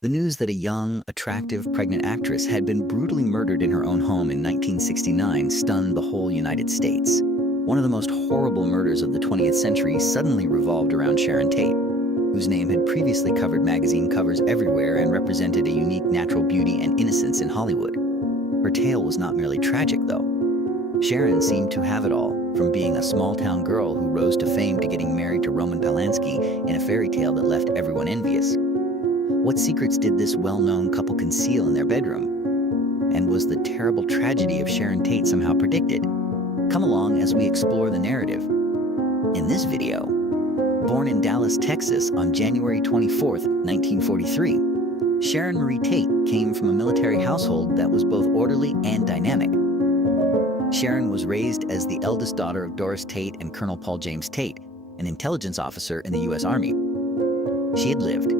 The news that a young, attractive, pregnant actress had been brutally murdered in her own home in 1969 stunned the whole United States. One of the most horrible murders of the 20th century suddenly revolved around Sharon Tate, whose name had previously covered magazine covers everywhere and represented a unique natural beauty and innocence in Hollywood. Her tale was not merely tragic, though. Sharon seemed to have it all, from being a small-town girl who rose to fame to getting married to Roman Polanski in a fairy tale that left everyone envious. What secrets did this well-known couple conceal in their bedroom? And was the terrible tragedy of Sharon Tate somehow predicted? Come along as we explore the narrative. In this video, born in Dallas, Texas on January 24, 1943, Sharon Marie Tate came from a military household that was both orderly and dynamic. Sharon was raised as the eldest daughter of Doris Tate and Colonel Paul James Tate, an intelligence officer in the U.S. Army. She had lived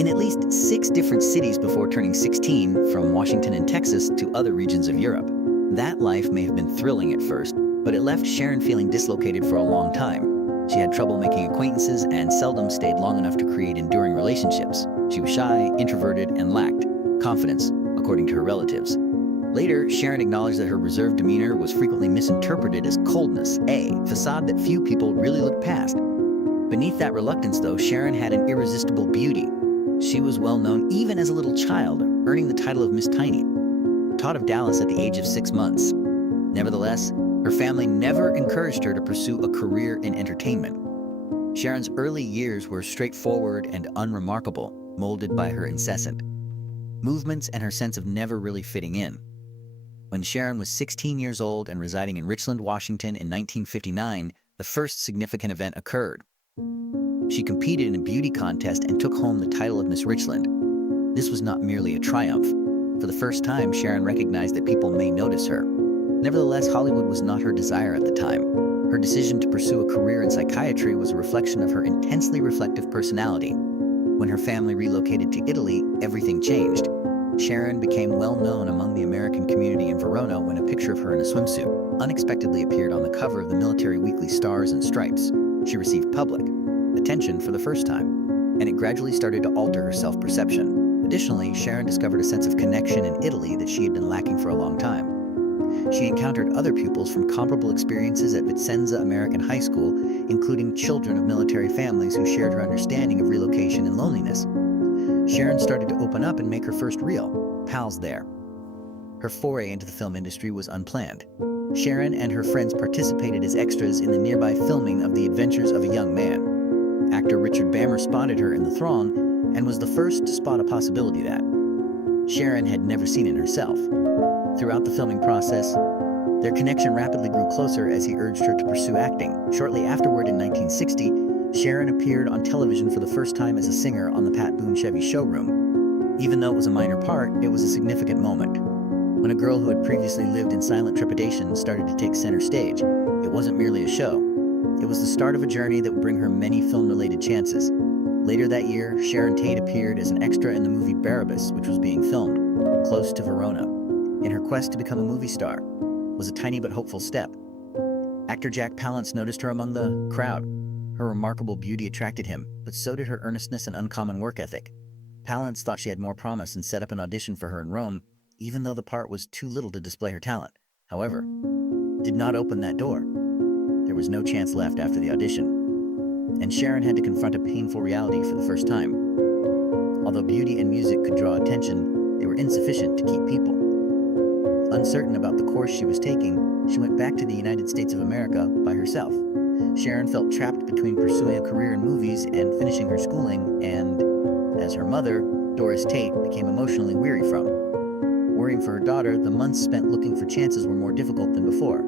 in at least 6 different cities before turning 16, from Washington and Texas to other regions of Europe. That life may have been thrilling at first, but it left Sharon feeling dislocated for a long time. She had trouble making acquaintances and seldom stayed long enough to create enduring relationships. She was shy, introverted, and lacked confidence, according to her relatives. Later, Sharon acknowledged that her reserved demeanor was frequently misinterpreted as coldness, a facade that few people really looked past. Beneath that reluctance, though, Sharon had an irresistible beauty. She was well known even as a little child, earning the title of Miss Tiny, taught of Dallas at the age of 6 months. Nevertheless, her family never encouraged her to pursue a career in entertainment. Sharon's early years were straightforward and unremarkable, molded by her incessant movements and her sense of never really fitting in. When Sharon was 16 years old and residing in Richland, Washington in 1959, the first significant event occurred. She competed in a beauty contest and took home the title of Miss Richland. This was not merely a triumph. For the first time, Sharon recognized that people may notice her. Nevertheless, Hollywood was not her desire at the time. Her decision to pursue a career in psychiatry was a reflection of her intensely reflective personality. When her family relocated to Italy, everything changed. Sharon became well known among the American community in Verona when a picture of her in a swimsuit unexpectedly appeared on the cover of the military weekly Stars and Stripes. She received public attention for the first time, and it gradually started to alter her self-perception. Additionally, Sharon discovered a sense of connection in Italy that she had been lacking for a long time. She encountered other pupils from comparable experiences at Vicenza American High School, including children of military families who shared her understanding of relocation and loneliness. Sharon started to open up and make her first real pals there. Her foray into the film industry was unplanned. Sharon and her friends participated as extras in the nearby filming of The Adventures of a Young Man. Actor Richard Bammer spotted her in the throng and was the first to spot a possibility that Sharon had never seen in herself. Throughout the filming process, their connection rapidly grew closer as he urged her to pursue acting. Shortly afterward, in 1960, Sharon appeared on television for the first time as a singer on the Pat Boone Chevy showroom. Even though it was a minor part, it was a significant moment. When a girl who had previously lived in silent trepidation started to take center stage, it wasn't merely a show. It was the start of a journey that would bring her many film-related chances. Later that year, Sharon Tate appeared as an extra in the movie Barabbas, which was being filmed close to Verona. In her quest to become a movie star was a tiny but hopeful step. Actor Jack Palance noticed her among the crowd. Her remarkable beauty attracted him, but so did her earnestness and uncommon work ethic. Palance thought she had more promise and set up an audition for her in Rome, even though the part was too little to display her talent. However, did not open that door. There was no chance left after the audition, and Sharon had to confront a painful reality for the first time. Although beauty and music could draw attention, they were insufficient to keep people. Uncertain about the course she was taking, she went back to the United States of America by herself. Sharon felt trapped between pursuing a career in movies and finishing her schooling, and, as her mother, Doris Tate, became emotionally weary from. Worrying for her daughter, the months spent looking for chances were more difficult than before.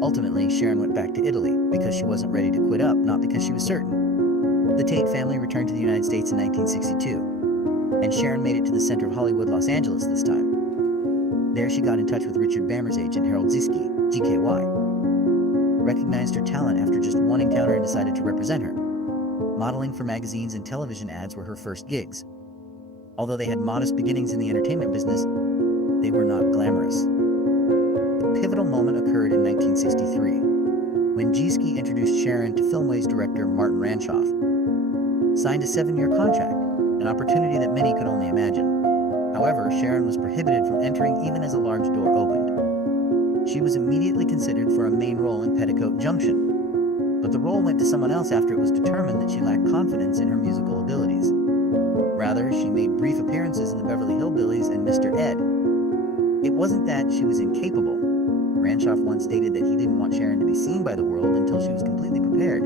Ultimately, Sharon went back to Italy because she wasn't ready to quit up, not because she was certain. The Tate family returned to the United States in 1962, and Sharon made it to the center of Hollywood, Los Angeles this time. There she got in touch with Richard Bammer's agent, Harold Ziske, GKY. Recognized her talent after just one encounter and decided to represent her. Modeling for magazines and television ads were her first gigs. Although they had modest beginnings in the entertainment business, they were not glamorous. The pivotal moment occurred in 1963, when Giesky introduced Sharon to Filmways director Martin Ranchoff. Signed a 7-year contract, an opportunity that many could only imagine. However, Sharon was prohibited from entering even as a large door opened. She was immediately considered for a main role in Petticoat Junction, but the role went to someone else after it was determined that she lacked confidence in her musical abilities. Rather, she made brief appearances in the Beverly Hillbillies and Mr. Ed. It wasn't that she was incapable. Ranshoff once stated that he didn't want Sharon to be seen by the world until she was completely prepared.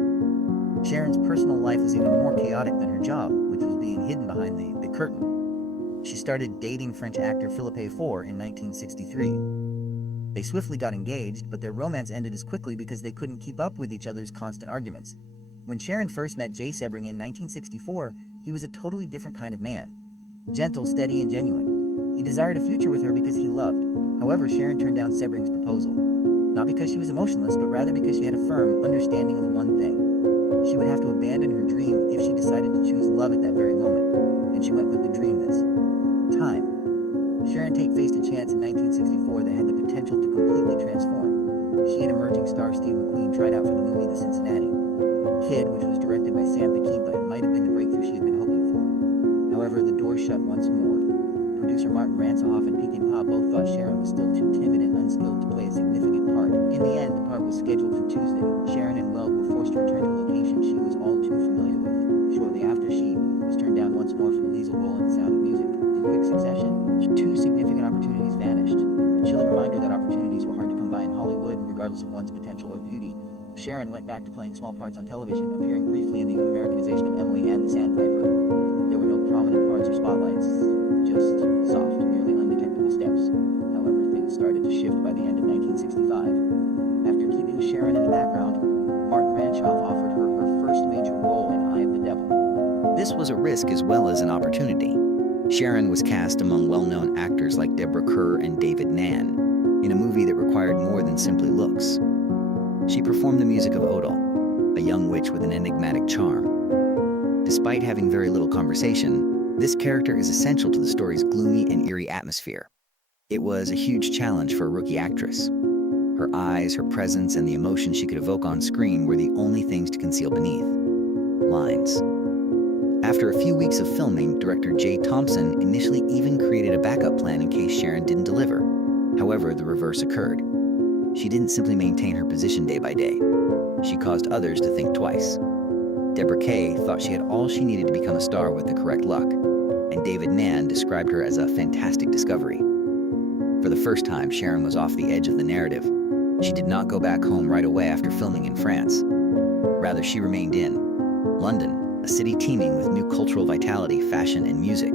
Sharon's personal life was even more chaotic than her job, which was being hidden behind the curtain. She started dating French actor Philippe Faure in 1963. They swiftly got engaged, but their romance ended as quickly because they couldn't keep up with each other's constant arguments. When Sharon first met Jay Sebring in 1964, he was a totally different kind of man. Gentle, steady, and genuine. He desired a future with her because he loved. However, Sharon turned down Sebring's proposal. Not because she was emotionless, but rather because she had a firm understanding of one thing. She would have to abandon her dream if she decided to choose love at that very moment. And she went with the dream this time. Sharon Tate faced a chance in 1964 that had the potential to completely transform. She and emerging star Steve McQueen tried out for the movie The Cincinnati Kid, which was directed by Sam Peckinpah and might have been the breakthrough she had been hoping for. However, the door shut once more. Producer Martin Ransohoff and Peckinpah both thought Sharon was still too timid and unskilled to play a significant part. In the end, the part was scheduled for Tuesday. Sharon and Weld were forced to return to a location she was all too familiar with. Shortly after, she was turned down once more for the Liesel role in The Sound of Music. In quick succession, two significant opportunities vanished. A chilling reminder that opportunities were hard to come by in Hollywood, regardless of one's potential or beauty. Sharon went back to playing small parts on television, appearing briefly in the Americanization of Emily and the Sandpiper. There were no prominent parts or spotlights, just soft, nearly undetectable steps. However, things started to shift by the end of 1965. After keeping Sharon in the background, Martin Ranshoff offered her her first major role in Eye of the Devil. This was a risk as well as an opportunity. Sharon was cast among well-known actors like Deborah Kerr and David Nann in a movie that required more than simply looks. She performed the music of Odal, a young witch with an enigmatic charm. Despite having very little conversation, this character is essential to the story's gloomy and eerie atmosphere. It was a huge challenge for a rookie actress. Her eyes, her presence, and the emotion she could evoke on screen were the only things to conceal beneath lines. After a few weeks of filming, director Jay Thompson initially even created a backup plan in case Sharon didn't deliver. However, the reverse occurred. She didn't simply maintain her position day by day. She caused others to think twice. Deborah Kay thought she had all she needed to become a star with the correct luck, and David Nann described her as a fantastic discovery. For the first time, Sharon was off the edge of the narrative. She did not go back home right away after filming in France. Rather, she remained in London, a city teeming with new cultural vitality, fashion, and music.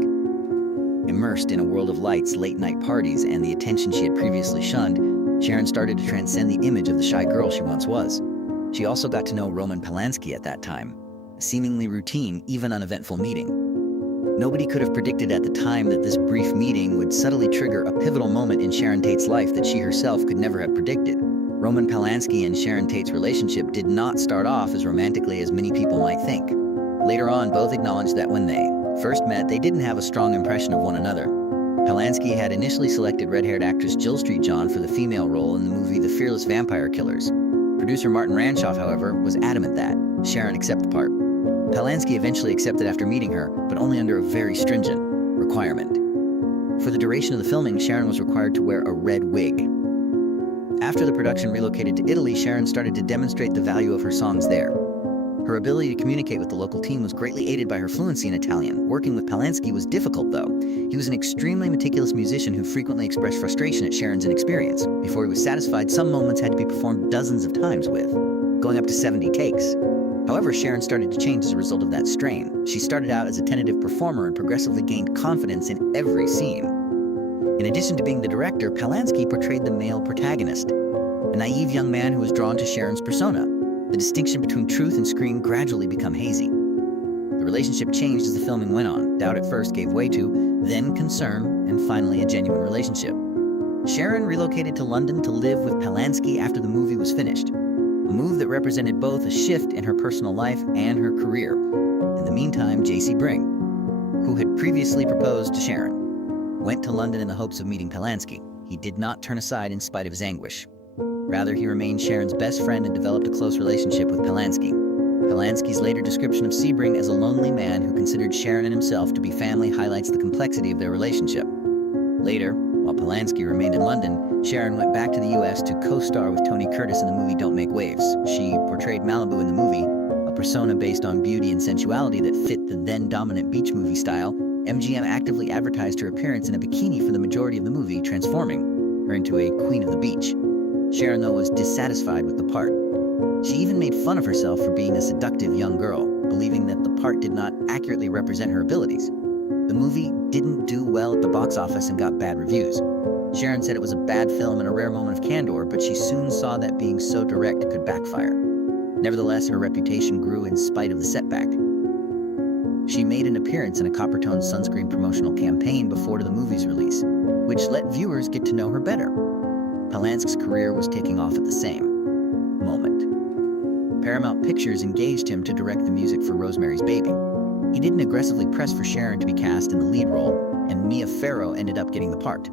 Immersed in a world of lights, late-night parties, and the attention she had previously shunned, Sharon started to transcend the image of the shy girl she once was. She also got to know Roman Polanski at that time, a seemingly routine, even uneventful meeting. Nobody could have predicted at the time that this brief meeting would subtly trigger a pivotal moment in Sharon Tate's life that she herself could never have predicted. Roman Polanski and Sharon Tate's relationship did not start off as romantically as many people might think. Later on, both acknowledged that when they first met, they didn't have a strong impression of one another. Polanski had initially selected red-haired actress Jill St. John for the female role in the movie The Fearless Vampire Killers. Producer Martin Ranshoff, however, was adamant that Sharon accept the part. Polanski eventually accepted after meeting her, but only under a very stringent requirement. For the duration of the filming, Sharon was required to wear a red wig. After the production relocated to Italy, Sharon started to demonstrate the value of her songs there. Her ability to communicate with the local team was greatly aided by her fluency in Italian. Working with Polanski was difficult, though. He was an extremely meticulous musician who frequently expressed frustration at Sharon's inexperience. Before he was satisfied, some moments had to be performed dozens of times with, going up to 70 takes. However, Sharon started to change as a result of that strain. She started out as a tentative performer and progressively gained confidence in every scene. In addition to being the director, Polanski portrayed the male protagonist, a naive young man who was drawn to Sharon's persona. The distinction between truth and screen gradually became hazy. The relationship changed as the filming went on. Doubt at first gave way to, then concern, and finally a genuine relationship. Sharon relocated to London to live with Polanski after the movie was finished, a move that represented both a shift in her personal life and her career. In the meantime, J.C. Bring, who had previously proposed to Sharon, went to London in the hopes of meeting Polanski. He did not turn aside in spite of his anguish. Rather, he remained Sharon's best friend and developed a close relationship with Polanski. Polanski's later description of Sebring as a lonely man who considered Sharon and himself to be family highlights the complexity of their relationship. Later, while Polanski remained in London, Sharon went back to the US to co-star with Tony Curtis in the movie Don't Make Waves. She portrayed Malibu in the movie, a persona based on beauty and sensuality that fit the then-dominant beach movie style. MGM actively advertised her appearance in a bikini for the majority of the movie, transforming her into a queen of the beach. Sharon, though, was dissatisfied with the part. She even made fun of herself for being a seductive young girl, believing that the part did not accurately represent her abilities. The movie didn't do well at the box office and got bad reviews. Sharon said it was a bad film and a rare moment of candor, but she soon saw that being so direct could backfire. Nevertheless, her reputation grew in spite of the setback. She made an appearance in a Coppertone sunscreen promotional campaign before the movie's release, which let viewers get to know her better. Polanski's career was taking off at the same moment. Paramount Pictures engaged him to direct the music for Rosemary's Baby. He didn't aggressively press for Sharon to be cast in the lead role, and Mia Farrow ended up getting the part.